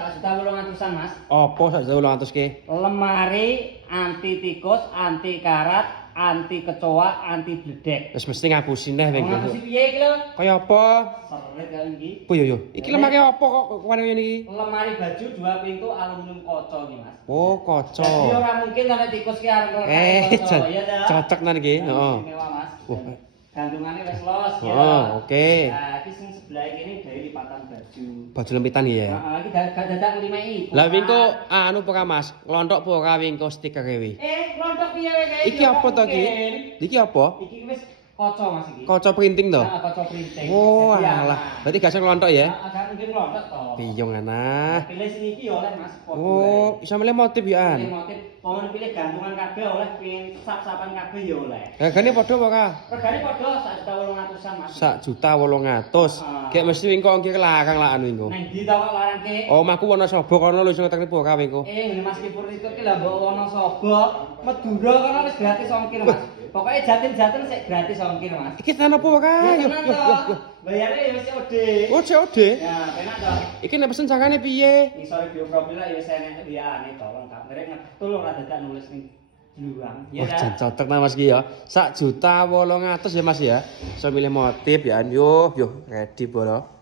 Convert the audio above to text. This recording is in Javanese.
1.800.000-an, Mas. Apa 1.800 ki? Lemari anti tikus, anti karat, anti kecoa, anti bledek. Wis mesti ngapusi neh wing. Ngapusi piye iki lho? Kaya apa? Seret kali iki. Oh yo yo. Iki lemari apa kok kono ngene iki? Lemari baju 2 pintu aluminium kaca iki, Mas. Oh, kaca. Jadi ora mungkin sampe tikus ki arep ngelekat kaca, ya ta? cocok nang iki, heeh. Mas. Wah. Gandungannya wis los ya. Oh, oke. Nah, iki sing sebelah ini dari lipatan baju. Baju lempitan ya. Heeh, iki dadak nglimeki. Lah wingko anu apa Mas? Klontok apa ora wingko stiker kuwi? Klontok piye kae? Iki apa to iki? Iki apa? Iki wis kaca Mas iki. Kaca printing to? Heeh, kaca printing. Oh, alah. Berarti gak iso klontok ya? Agak mungkin klontok to. Piye ngana? Pilih sing iki ya oleh Mas. Oh, iso milih motif ya an. Pilih motif, pohon pilih gantungan kabeh oleh, pilih sap-sapan kabeh ya oleh. Regane padha apa Kak? Regane padha 1.800.000 Mas. 1.800.000. Kayak mesti wingko iki larang lah anu wingko. Nang ndi ta kok larangke? Oh, maku Wonosobo kono lho iso ngetekne apa wingko. Ngene Mas Kipur itu ki lah mbok Wonosobo, Madura kono wis gratis ongkir Mas. Pokoknya jatim-jatim sik gratis ongkir Mas. Iki tenan apa Kak? Ya tenan to. Bayarnya ya wis COD. Oh, COD. Ya, penak to. Iki nek pesen carane piye? Isore bio profil ya saya liane to lengkap. Merek ngetul ora dadak nulis ning jluang. Ya Wah, ta. jan cocok nang Mas iki ya. 1.800.000 ya Mas ya. Iso milih motif ya. Yo, ready bolo.